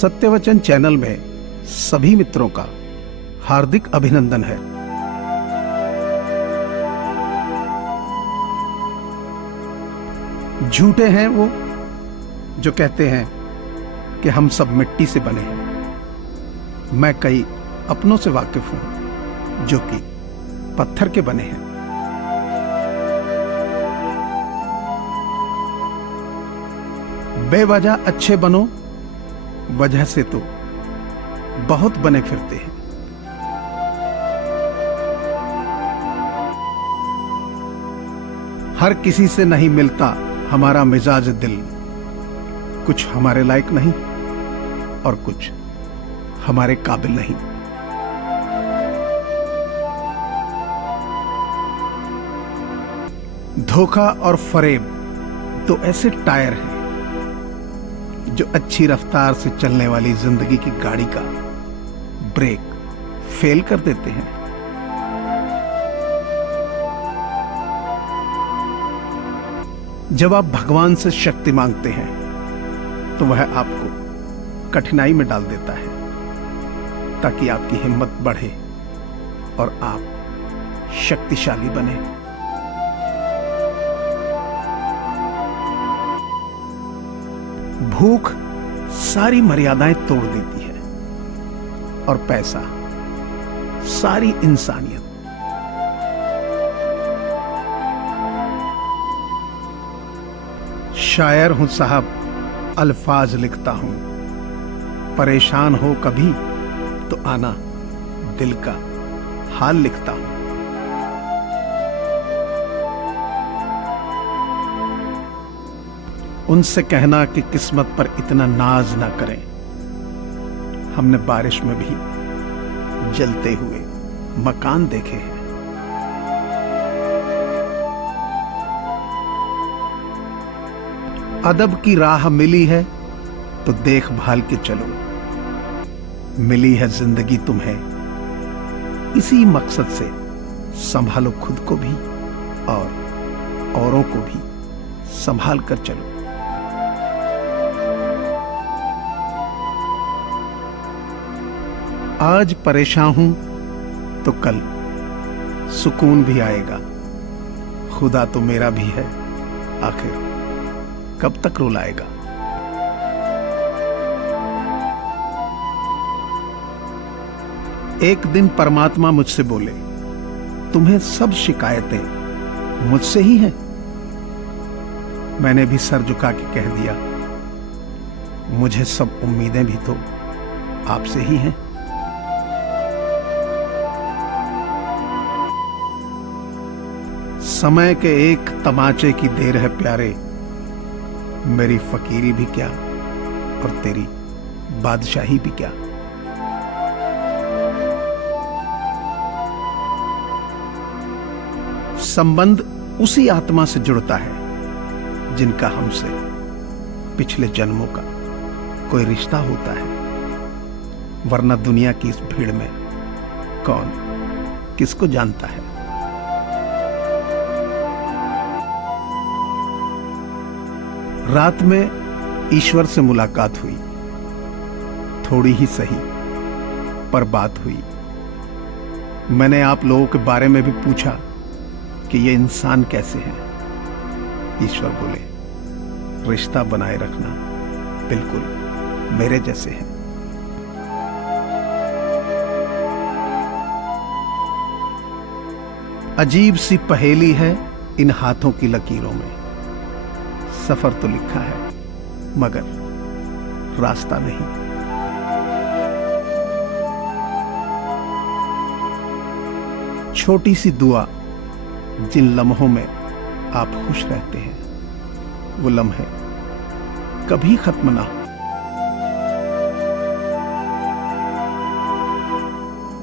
सत्यवचन channel में सभी मित्रों का हार्दिक अभिनंदन है। झूठे हैं वो जो कहते हैं कि हम सब मिट्टी से बने हैं। मैं कई अपनों से वाकिफ हूं जो कि पत्थर के बने हैं। बेवजह अच्छे बनो, वजह से तो बहुत बने फिरते हैं। हर किसी से नहीं मिलता हमारा मिजाज दिल, कुछ हमारे लायक नहीं और कुछ हमारे काबिल नहीं। धोखा और फरेब तो ऐसे टायर हैं जो अच्छी रफ्तार से चलने वाली जिंदगी की गाड़ी का ब्रेक फेल कर देते हैं। जब आप भगवान से शक्ति मांगते हैं तो वह आपको कठिनाई में डाल देता है ताकि आपकी हिम्मत बढ़े और आप शक्तिशाली बने। भूख सारी मर्यादाएं तोड़ देती है और पैसा सारी इंसानियत। शायर हूं साहब, अल्फाज लिखता हूं। परेशान हो कभी तो आना, दिल का हाल लिखता हूं। उनसे कहना कि किस्मत पर इतना नाज ना करें। हमने बारिश में भी जलते हुए मकान देखे हैं। अदब की राह मिली है तो देखभाल के चलो। मिली है जिंदगी तुम्हें, इसी मकसद से संभालो खुद को भी और औरों को भी संभाल कर चलो। आज परेशान हूं तो कल सुकून भी आएगा। खुदा तो मेरा भी है, आखिर कब तक रुलाएगा। एक दिन परमात्मा मुझसे बोले, तुम्हें सब शिकायतें मुझसे ही हैं। मैंने भी सर झुका के कह दिया, मुझे सब उम्मीदें भी तो आपसे ही हैं। समय के एक तमाचे की देर है प्यारे, मेरी फकीरी भी क्या और तेरी बादशाही भी क्या। संबंध उसी आत्मा से जुड़ता है जिनका हमसे पिछले जन्मों का कोई रिश्ता होता है, वरना दुनिया की इस भीड़ में कौन किसको जानता है। रात में ईश्वर से मुलाकात हुई, थोड़ी ही सही पर बात हुई। मैंने आप लोगों के बारे में भी पूछा कि ये इंसान कैसे हैं। ईश्वर बोले, रिश्ता बनाए रखना बिल्कुल मेरे जैसे हैं। अजीब सी पहेली है इन हाथों की लकीरों में। सफर तो लिखा है मगर रास्ता नहीं। छोटी सी दुआ, जिन लम्हों में आप खुश रहते हैं, वो लम्हे कभी खत्म ना हो।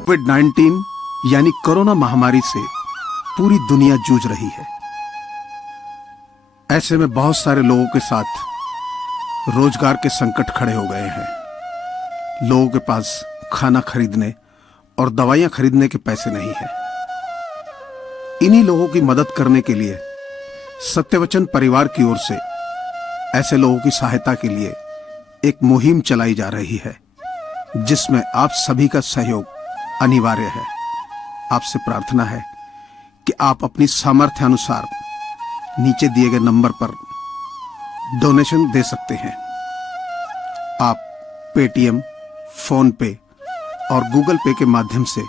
कोविड-19 यानी कोरोना महामारी से पूरी दुनिया जूझ रही है। ऐसे में बहुत सारे लोगों के साथ रोजगार के संकट खड़े हो गए हैं। लोगों के पास खाना खरीदने और दवाइयां खरीदने के पैसे नहीं हैं। इन्हीं लोगों की मदद करने के लिए सत्यवचन परिवार की ओर से ऐसे लोगों की सहायता के लिए एक मुहिम चलाई जा रही है जिसमें आप सभी का सहयोग अनिवार्य है। आपसे प्रार्थना है कि आप अपनी सामर्थ्य अनुसार नीचे दिए गए नंबर पर डोनेशन दे सकते हैं। आप पेटीएम, फोन पे और गूगल पे के माध्यम से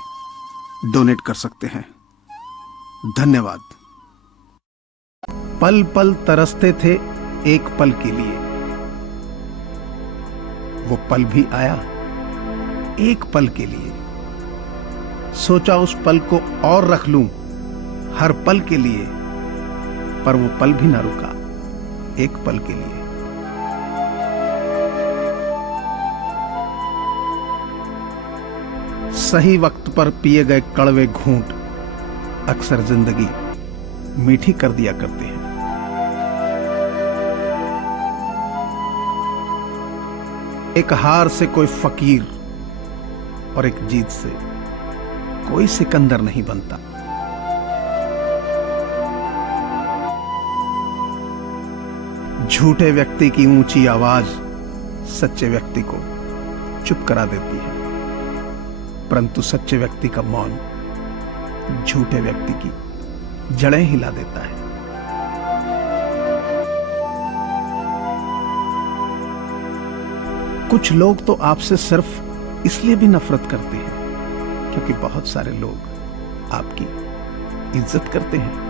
डोनेट कर सकते हैं। धन्यवाद। पल पल तरसते थे एक पल के लिए, वो पल भी आया एक पल के लिए। सोचा उस पल को और रख लूं हर पल के लिए, पर वो पल भी ना रुका एक पल के लिए। सही वक्त पर पिए गए कड़वे घूंट अक्सर जिंदगी मीठी कर दिया करते हैं। एक हार से कोई फकीर और एक जीत से कोई सिकंदर नहीं बनता। झूठे व्यक्ति की ऊंची आवाज सच्चे व्यक्ति को चुप करा देती है, परंतु सच्चे व्यक्ति का मौन झूठे व्यक्ति की जड़ें हिला देता है। कुछ लोग तो आपसे सिर्फ इसलिए भी नफरत करते हैं क्योंकि बहुत सारे लोग आपकी इज्जत करते हैं।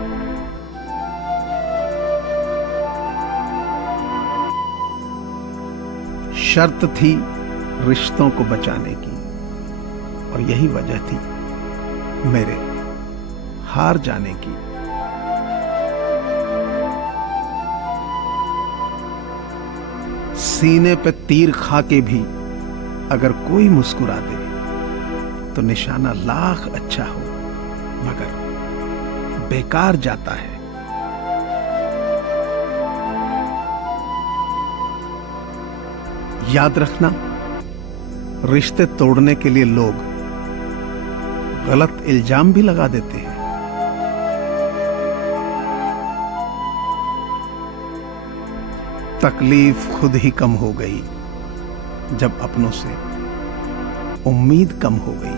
शर्त थी रिश्तों को बचाने की और यही वजह थी मेरे हार जाने की। सीने पे तीर खा के भी अगर कोई मुस्कुरा दे तो निशाना लाख अच्छा हो मगर बेकार जाता है। याद रखना, रिश्ते तोड़ने के लिए लोग गलत इल्जाम भी लगा देते हैं। तकलीफ खुद ही कम हो गई जब अपनों से उम्मीद कम हो गई।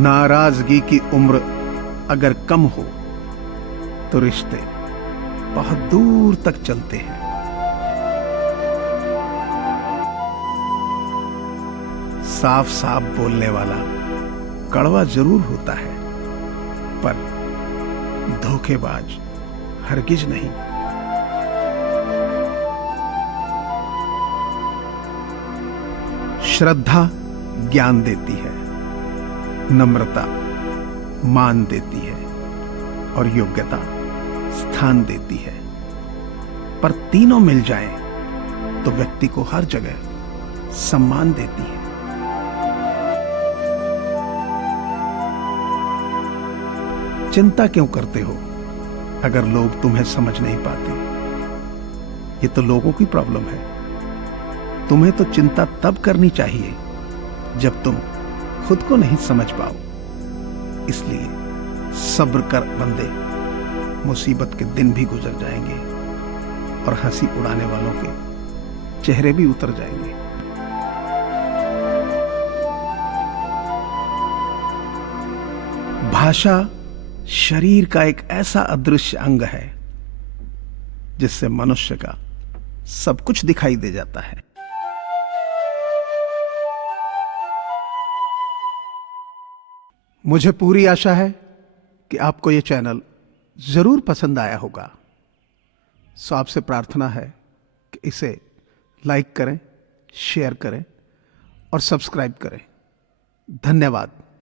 नाराजगी की उम्र अगर कम हो तो रिश्ते बहुत दूर तक चलते हैं। साफ साफ बोलने वाला कड़वा जरूर होता है पर धोखेबाज हरगिज नहीं। श्रद्धा ज्ञान देती है, नम्रता मान देती है और योग्यता स्थान देती है, पर तीनों मिल जाएं तो व्यक्ति को हर जगह सम्मान देती है। चिंता क्यों करते हो अगर लोग तुम्हें समझ नहीं पाते? ये तो लोगों की प्रॉब्लम है। तुम्हें तो चिंता तब करनी चाहिए जब तुम खुद को नहीं समझ पाओ। इसलिए सब्र कर बंदे, मुसीबत के दिन भी गुजर जाएंगे और हंसी उड़ाने वालों के चेहरे भी उतर जाएंगे। भाषा शरीर का एक ऐसा अदृश्य अंग है जिससे मनुष्य का सब कुछ दिखाई दे जाता है। मुझे पूरी आशा है कि आपको यह चैनल जरूर पसंद आया होगा। सो आपसे प्रार्थना है कि इसे लाइक करें, शेयर करें और सब्सक्राइब करें। धन्यवाद।